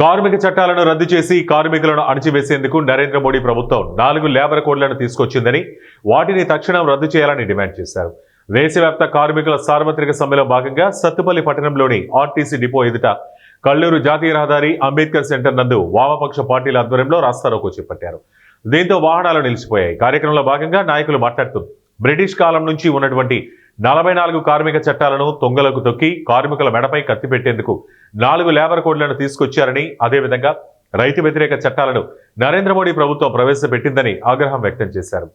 కార్మిక చట్టాలను రద్దు చేసి కార్మికులను అణచివేసేందుకు నరేంద్ర మోడీ ప్రభుత్వం 4 లేబర్ కోడ్లను తీసుకొచ్చిందని, వాటిని తక్షణం రద్దు చేయాలని డిమాండ్ చేశారు. దేశవ్యాప్త కార్మికుల సార్వత్రిక సమ్మెలో భాగంగా సత్తుపల్లి పట్టణంలోని ఆర్టీసీ డిపో ఎదుట కల్లూరు జాతీయ రహదారి అంబేద్కర్ సెంటర్ నందు వామపక్ష పార్టీల ఆధ్వర్యంలో రాస్తారోకో చేపట్టారు. దీంతో వాహనాలు నిలిచిపోయాయి. కార్యక్రమంలో భాగంగా నాయకులు మాట్లాడుతూ బ్రిటిష్ కాలం నుంచి ఉన్నటువంటి 44 కార్మిక చట్టాలను తొంగలకు తొక్కి కార్మికుల మెడపై కత్తి పెట్టేందుకు 4 లేబర్ కోడ్లను తీసుకొచ్చారని, అదేవిధంగా రైతు వ్యతిరేక చట్టాలను నరేంద్ర మోడీ ప్రభుత్వం ప్రవేశపెట్టిందని ఆగ్రహం వ్యక్తం చేశారు.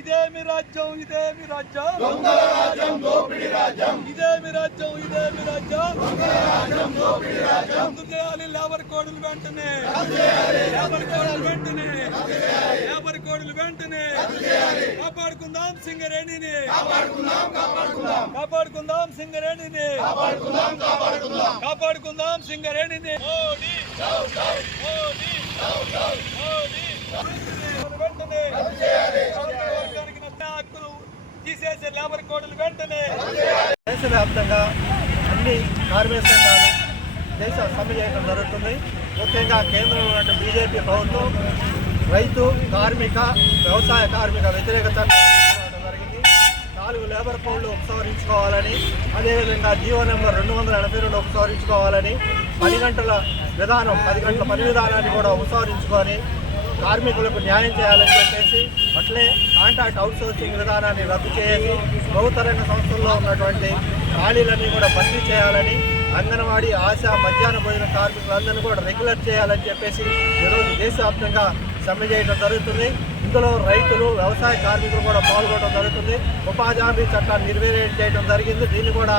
ఇదేమి రాజ్యం ఇదేమి రాజ్యం దొంగల రాజ్యం దోపిడీ రాజ్యం ఇదేమి రాజ్యం ఇదేమి రాజ్యం దొంగల రాజ్యం దోపిడీ రాజ్యం రద్దు చేయాలి లేబర్ కోడ్లు వెంటనే రద్దు చేయాలి లేబర్ కోడ్లు వెంటనే రద్దు చేయాలి లేబర్ కోడ్లు వెంటనే రద్దు చేయాలి కాపాడుకుందాం సింగరేణిని కాపాడుకుందాం కాపాడుకుందాం కాపాడుకుందాం సింగరేణిని కాపాడుకుందాం కాపాడుకుందాం కాపాడుకుందాం సింగరేణిని మోడీ జై జై మోడీ జై జై మోడీ వెంటనే రద్దు చేయాలి దేశవ్యాప్తంగా అన్ని కార్మిక సంఘాలు దేశ సమ్మె చేయడం జరుగుతుంది. ముఖ్యంగా కేంద్రంలో ఉన్న బీజేపీ ప్రభుత్వం రైతు కార్మిక వ్యవసాయ కార్మిక వ్యతిరేక చట్టం జరిగింది. 4 లేబర్ కోడ్లు ఉపసంహరించుకోవాలని, అదేవిధంగా జీవో నెంబర్ 282 ఉపసంహరించుకోవాలని, 10 గంటల విధానం 10 గంటల పని విధానాన్ని కూడా ఉపసంహరించుకొని కార్మికులకు న్యాయం చేయాలని చెప్పేసి, అట్లే కాంట్రాక్ట్ అవుట్సోర్సింగ్ విధానాన్ని రద్దు చేసి ప్రభుత్వ రంగ సంస్థల్లో ఉన్నటువంటి ఖాళీలన్నీ కూడా భర్తీ చేయాలని, అంగన్వాడీ ఆశా మధ్యాహ్న భోజన కార్మికులందరినీ కూడా రెగ్యులర్ చేయాలని చెప్పేసి ఈరోజు దేశవ్యాప్తంగా సమ్మె చేయడం జరుగుతుంది. ఇందులో రైతులు వ్యవసాయ కార్మికులు కూడా పాల్గొనడం జరుగుతుంది. ఉపాధి హామీ చట్టాన్ని నిర్వీర్యం చేయడం జరిగింది. దీన్ని కూడా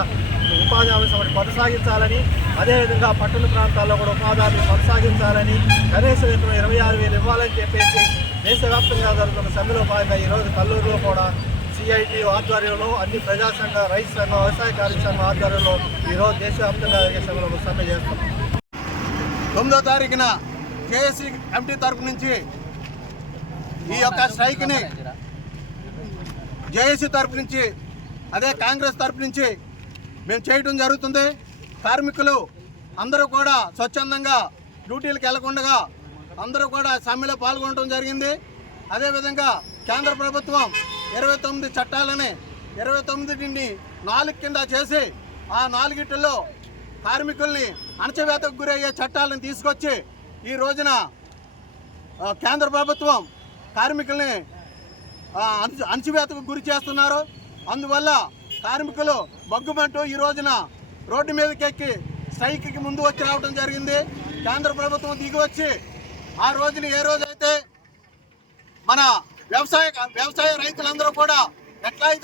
ఉపాధి హామీ సమ్మె కొనసాగించాలని, అదేవిధంగా పట్టణ ప్రాంతాల్లో కూడా ఉపాధి హామీ కొనసాగించాలని, కనీస వేతనం 26,000 ఇవ్వాలని చెప్పేసి దేశవ్యాప్తంగా జరుగుతున్న సమ్మెలో భాగంగా ఈరోజు కల్లూరులో కూడా సిఐటి ఆధ్వర్యంలో అన్ని ప్రజా సంఘ, రైతు సంఘం, వ్యవసాయ కార్మిక సంఘం ఆధ్వర్యంలో ఈరోజు దేశవ్యాప్తంగా సమ్మెలో సమ్మె చేస్తున్నాం. 9వ తారీఖున జేఏసీ కమిటీ తరపు నుంచి ఈ యొక్క స్ట్రైక్ని జేఏసీ తరపు నుంచి, అదే కాంగ్రెస్ తరపు నుంచి మేము చేయడం జరుగుతుంది. కార్మికులు అందరూ కూడా స్వచ్ఛందంగా డ్యూటీలకు వెళ్లకుండా అందరూ కూడా సమ్మెలో పాల్గొనడం జరిగింది. అదేవిధంగా కేంద్ర ప్రభుత్వం 29 చట్టాలని 29ని 4 కింద చేసి ఆ 4గిట్లో కార్మికుల్ని అణచివేతకు గురయ్యే చట్టాలను తీసుకొచ్చి ఈ రోజున కేంద్ర ప్రభుత్వం కార్మికుల్ని అణచివేతకు గురి చేస్తున్నారు. అందువల్ల కార్మికులు బగ్గుమంటూ ఈ రోజున రోడ్డు మీదకి ఎక్కి స్ట్రైక్కి ముందు వచ్చి రావడం జరిగింది. కేంద్ర ప్రభుత్వం దిగి వచ్చి ఆ రోజున ఏ రోజైతే మన వ్యవసాయ రైతులందరూ కూడా ఎట్లా అయితే